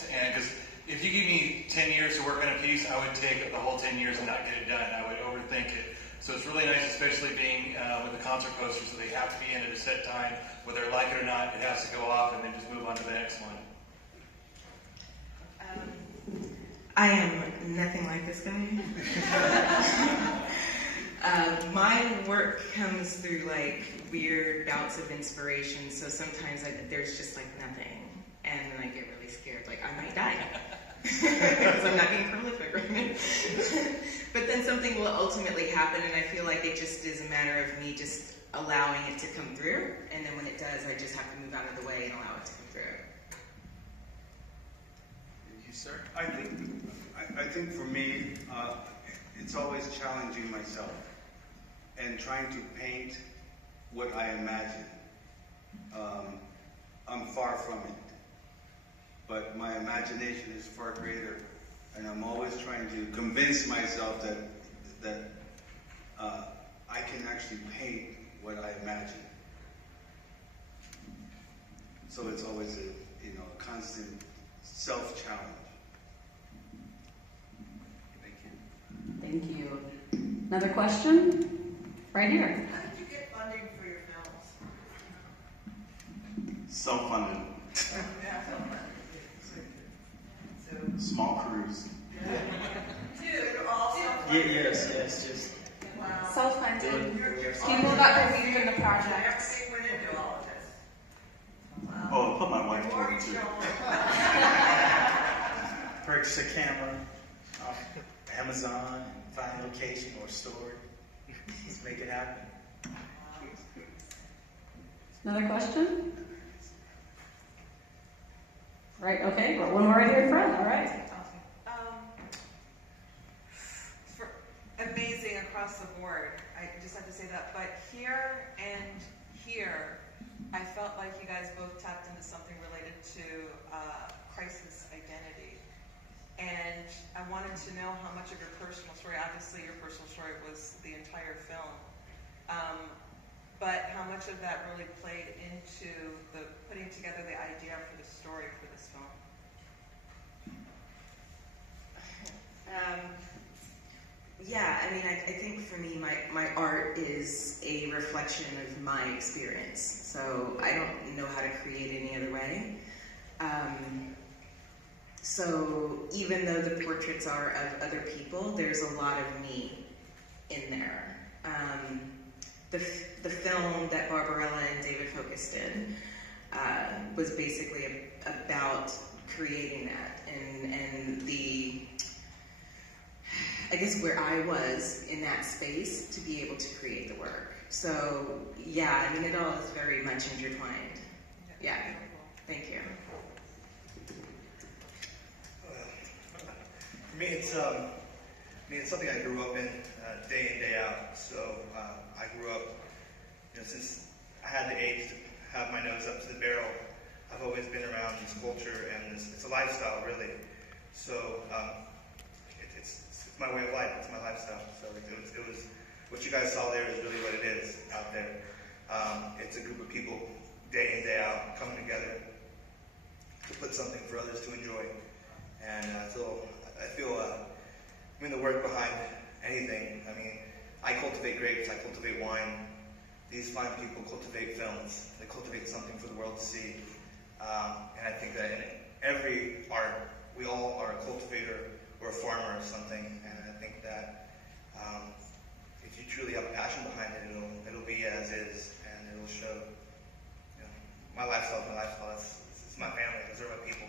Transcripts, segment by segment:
times. And because if you give me 10 years to work on a piece, I would take the whole 10 years and not get it done. I would overthink it. So it's really nice, especially being with the concert posters, so they have to be in at a set time, whether I like it or not. It has to go off, and then just move on to the next one. I am nothing like this guy. My work comes through like weird bouts of inspiration, so sometimes there's just like nothing, and then I get really scared, like I might die, because I'm not being prolific right now. But then something will ultimately happen, and I feel like it just is a matter of me just allowing it to come through, and then when it does, I just have to move out of the way and allow it to come through. You, sir? I think for me, it's always challenging myself and trying to paint what I imagine. I'm far from it, but my imagination is far greater, and I'm always trying to convince myself that I can actually paint what I imagine. So it's always a constant self-challenge. Thank you. Another question? Right here. How did you get funding for your films? Self-funded. Yeah, Small crews. Two, all self-funded? Yes, just Wow. Self-funded. People that believe in the project. Everything went into all of this. Wow. Oh, put my wife through it too. Purchase a camera off Amazon, find a location or store it. Let's make it happen. Another question? Right, okay, one more right here in front, all right. For amazing across the board, I just have to say that. But here and here, I felt like you guys both tapped into something related to crisis identity. And I wanted to know how much of your personal story, obviously your personal story was the entire film, but how much of that really played into the putting together the idea for the story for this film? Yeah, I mean, I think for me, my art is a reflection of my experience, so I don't know how to create any other way. So even though the portraits are of other people, there's a lot of me in there. The film that Barbarella and David focused in was basically about creating that and the, I guess, where I was in that space to be able to create the work. So yeah, I mean, it all is very much intertwined. Yeah, thank you. For me, it's something I grew up in day in, day out. So I grew up, since I had the age to have my nose up to the barrel, I've always been around this culture, and it's a lifestyle, really. So it's my way of life. It's my lifestyle. So it was what you guys saw there is really what it is out there. It's a group of people day in, day out coming together to put something for others to enjoy. And I feel the work behind anything. I mean, I cultivate grapes, I cultivate wine. These fine people cultivate films. They cultivate something for the world to see. And I think that in every art, we all are a cultivator or a farmer of something. And I think that if you truly have a passion behind it, it'll be as is, and it'll show. My lifestyle is my lifestyle. It's my family. Those are my people.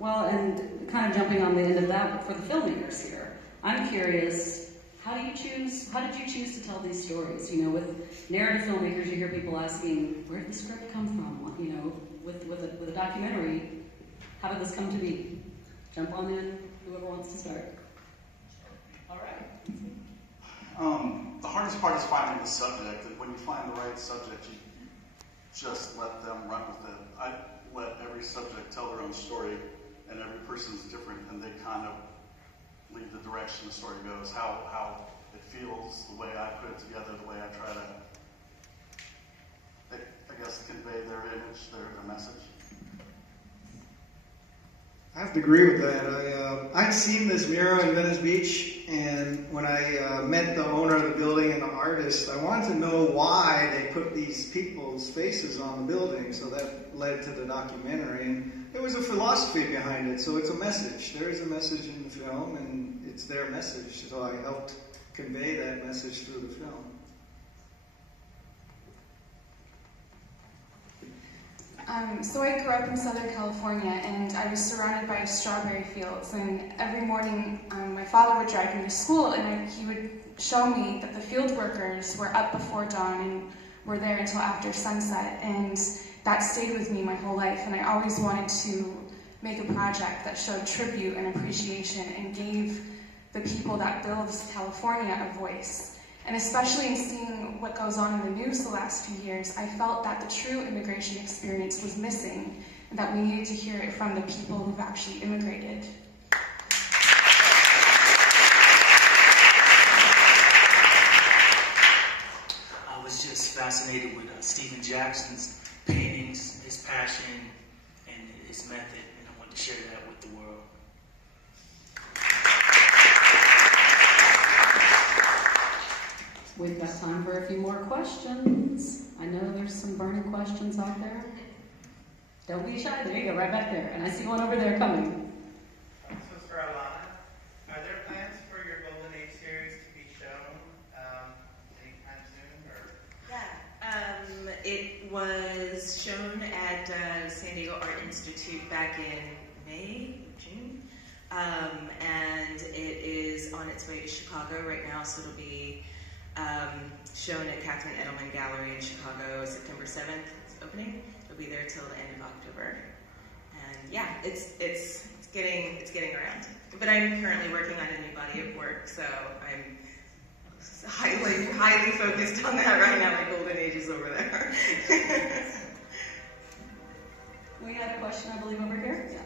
Well, and kind of jumping on the end of that, for the filmmakers here, I'm curious, how did you choose to tell these stories? With narrative filmmakers, you hear people asking, where did the script come from? With a documentary, how did this come to be? Jump on in, whoever wants to start. All right. The hardest part is finding the subject, and when you find the right subject, you just let them run with it. I let every subject tell their own story, and every person's different, and they kind of lead the direction the story goes, how it feels, the way I put it together, the way I try to, I guess, convey their image, their message. I have to agree with that. I'd seen this mural in Venice Beach, and when I met the owner of the building and the artist, I wanted to know why they put these people's faces on the building, so that led to the documentary. And there was a philosophy behind it, so it's a message. There is a message in the film, and it's their message, so I helped convey that message through the film. So I grew up in Southern California, and I was surrounded by strawberry fields. And every morning, my father would drive me to school, and he would show me that the field workers were up before dawn and were there until after sunset. And that stayed with me my whole life. And I always wanted to make a project that showed tribute and appreciation and gave the people that build California a voice. And especially in seeing what goes on in the news the last few years, I felt that the true immigration experience was missing, and that we needed to hear it from the people who've actually immigrated. I was just fascinated with Stephen Jackson's paintings, his passion, and his method, and I wanted to share that with the world. We've got time for a few more questions. I know there's some burning questions out there. Don't be shy. There you go, right back there. And I see one over there coming. This was for Alana. Are there plans for your Golden Age series to be shown anytime soon? Or? Yeah, it was shown at San Diego Art Institute back in May, June. And it is on its way to Chicago right now, so it'll be shown at Catherine Edelman Gallery in Chicago, September 7th. It's opening. It'll be there till the end of October. And yeah, it's getting around. But I'm currently working on a new body of work, so I'm highly focused on that right now. My Golden Age is over there. We had a question, I believe, over here. Yeah.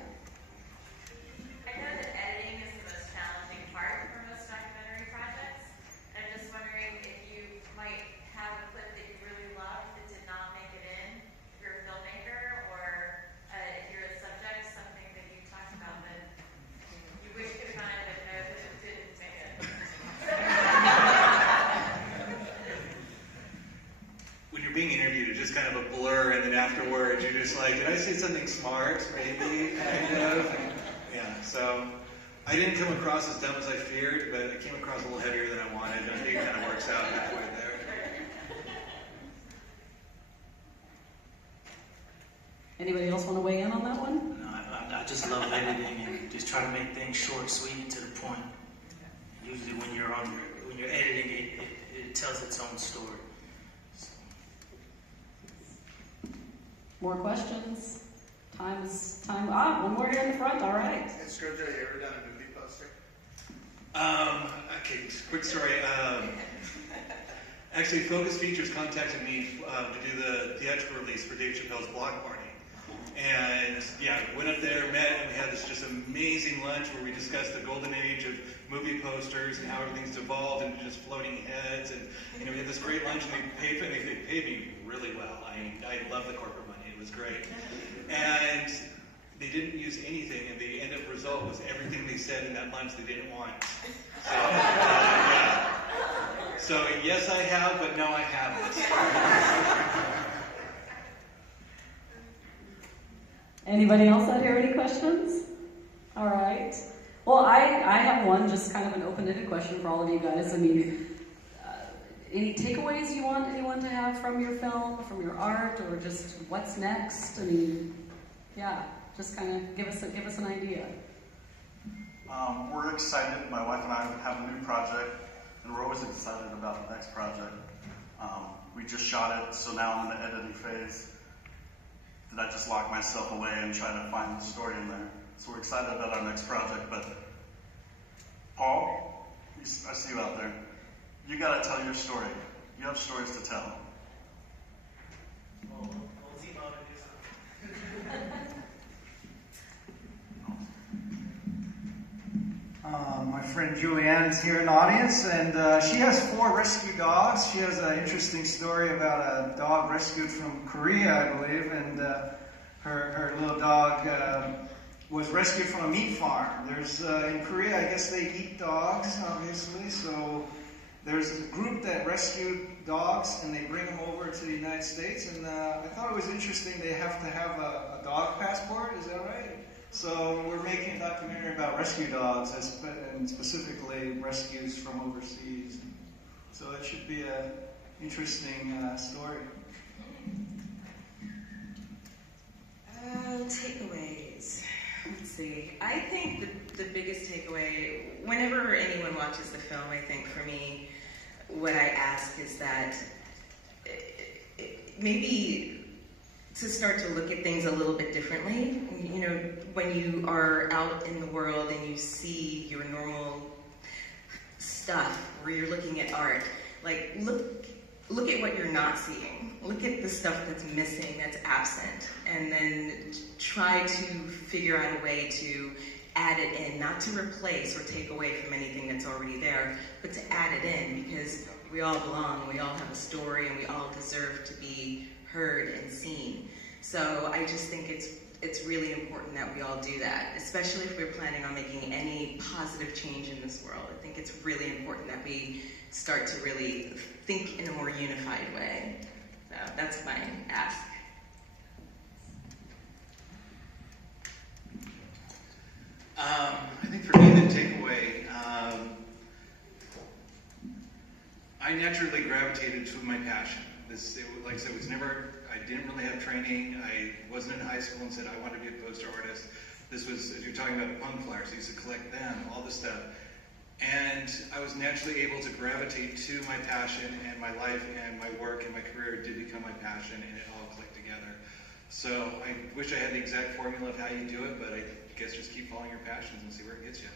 I know that editing is the most challenging part for most documentary projects. I'm just wondering if you might have a clip that you really loved that did not make it in, if you're a filmmaker, or if you're a subject, something that you talked about that you wish could have gone in, but no, that it didn't make it. When you're being interviewed, it's just kind of a blur, and then afterwards you're just like, did I say something smart? Maybe, kind of. Yeah, so I didn't come across as dumb as I feared, but I came across a little heavier than I wanted, and I think it kind of works out halfway there. Anybody else want to weigh in on that one? No, I just love editing and just try to make things short, sweet, and to the point. Usually when you're editing, it tells its own story. More questions? Time. One more here in the front. All right. Hey, Scojo, you ever done a movie poster? Okay, quick story. Actually, Focus Features contacted me to do the theatrical release for Dave Chappelle's Block Party. And yeah, went up there, met, and we had this just amazing lunch where we discussed the golden age of movie posters and how everything's evolved and just floating heads. And we had this great lunch, and they paid me really well. I love the corporate money. It was great. And they didn't use anything, and the end up result was everything they said in that lunch they didn't want. So, yeah. So yes, I have, but no, I haven't. Anybody else out here? Any questions? All right. Well, I have one, just kind of an open-ended question for all of you guys. I mean, any takeaways you want anyone to have from your film, from your art, or just what's next? I mean, yeah, just kind of give us an idea. We're excited. My wife and I have a new project, and we're always excited about the next project. We just shot it, so now I'm in the editing phase. Did I just lock myself away and try to find the story in there? So we're excited about our next project. But Paul, I see you out there. You got to tell your story. You have stories to tell. We'll team up and do something. My friend Julianne is here in the audience, and she has 4 rescue dogs. She has an interesting story about a dog rescued from Korea, I believe, and her little dog was rescued from a meat farm. There's in Korea, I guess they eat dogs, obviously, so there's a group that rescued dogs, and they bring them over to the United States, and I thought it was interesting they have to have a dog passport, is that right? So we're making a documentary about rescue dogs, and specifically rescues from overseas. So it should be an interesting story. Takeaways. Let's see. I think the biggest takeaway, whenever anyone watches the film, I think for me, what I ask is that maybe to start to look at things a little bit differently. You know, when you are out in the world and you see your normal stuff, where you're looking at art, like look at what you're not seeing. Look at the stuff that's missing, that's absent, and then try to figure out a way to add it in, not to replace or take away from anything that's already there, but to add it in, because we all belong, we all have a story, and we all deserve to be heard and seen. So I just think it's really important that we all do that, especially if we're planning on making any positive change in this world. I think it's really important that we start to really think in a more unified way. So that's my ask. I think for me, the takeaway, I naturally gravitated to my passion. Like I said, I didn't really have training. I wasn't in high school and said I wanted to be a poster artist. This was, you're talking about punk flyers, I used to collect them, all this stuff. And I was naturally able to gravitate to my passion, and my life and my work and my career did become my passion, and it all clicked together. So I wish I had the exact formula of how you do it, but I guess just keep following your passions and see where it gets you.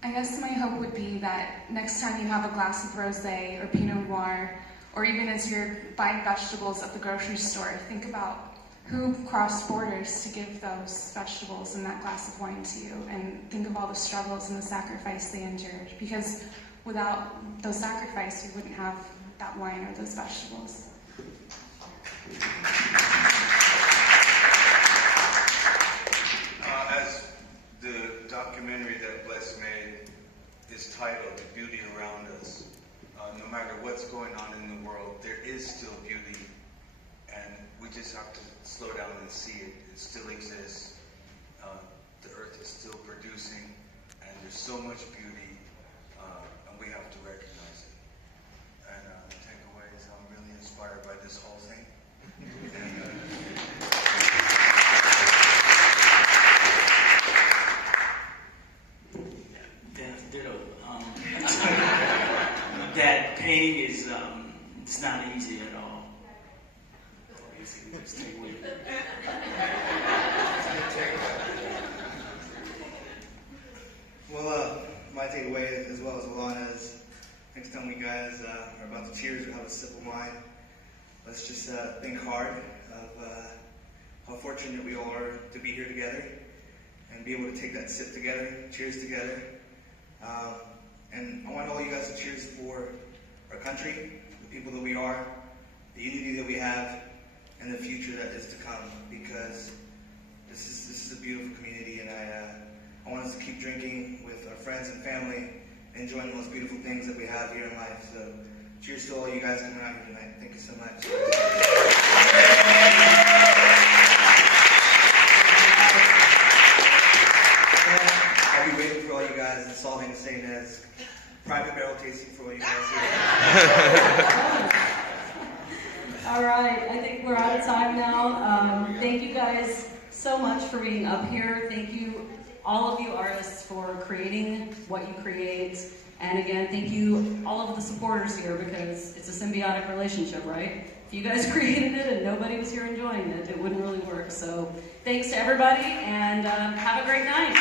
I guess my hope would be that next time you have a glass of rosé or Pinot Noir, or even as you're buying vegetables at the grocery store, think about who crossed borders to give those vegetables and that glass of wine to you, and think of all the struggles and the sacrifice they endured, because without those sacrifices, we wouldn't have that wine or those vegetables. As the documentary that Bless made is titled, "The Beauty Around Us," no matter what's going on in the world, there is still beauty, and we just have to slow down and see it. It still exists. The earth is still producing, and there's so much beauty, and we have to recognize it. And the takeaway is I'm really inspired by this whole thing. That painting is it's not easy at all. Let's take with it. Well, my takeaway, as well as Alana's, next time we guys are about to cheers or have a sip of wine, let's just think hard of how fortunate we all are to be here together and be able to take that sip together, cheers together. And I want all you guys to cheers for our country, the people that we are, the unity that we have, and the future that is to come, because this is a beautiful community, and I want us to keep drinking with our friends and family, enjoying the most beautiful things that we have here in life. So cheers to all you guys coming out here tonight. Thank you so much. I'll be waiting for all you guys in Salt Lake St. Ed's. Private barrel tasting for all you guys here. All right, I think we're out of time now. Thank you guys so much for being up here. Thank you, all of you artists, for creating what you create. And again, thank you, all of the supporters here, because it's a symbiotic relationship, right? If you guys created it and nobody was here enjoying it, it wouldn't really work. So thanks to everybody, and have a great night.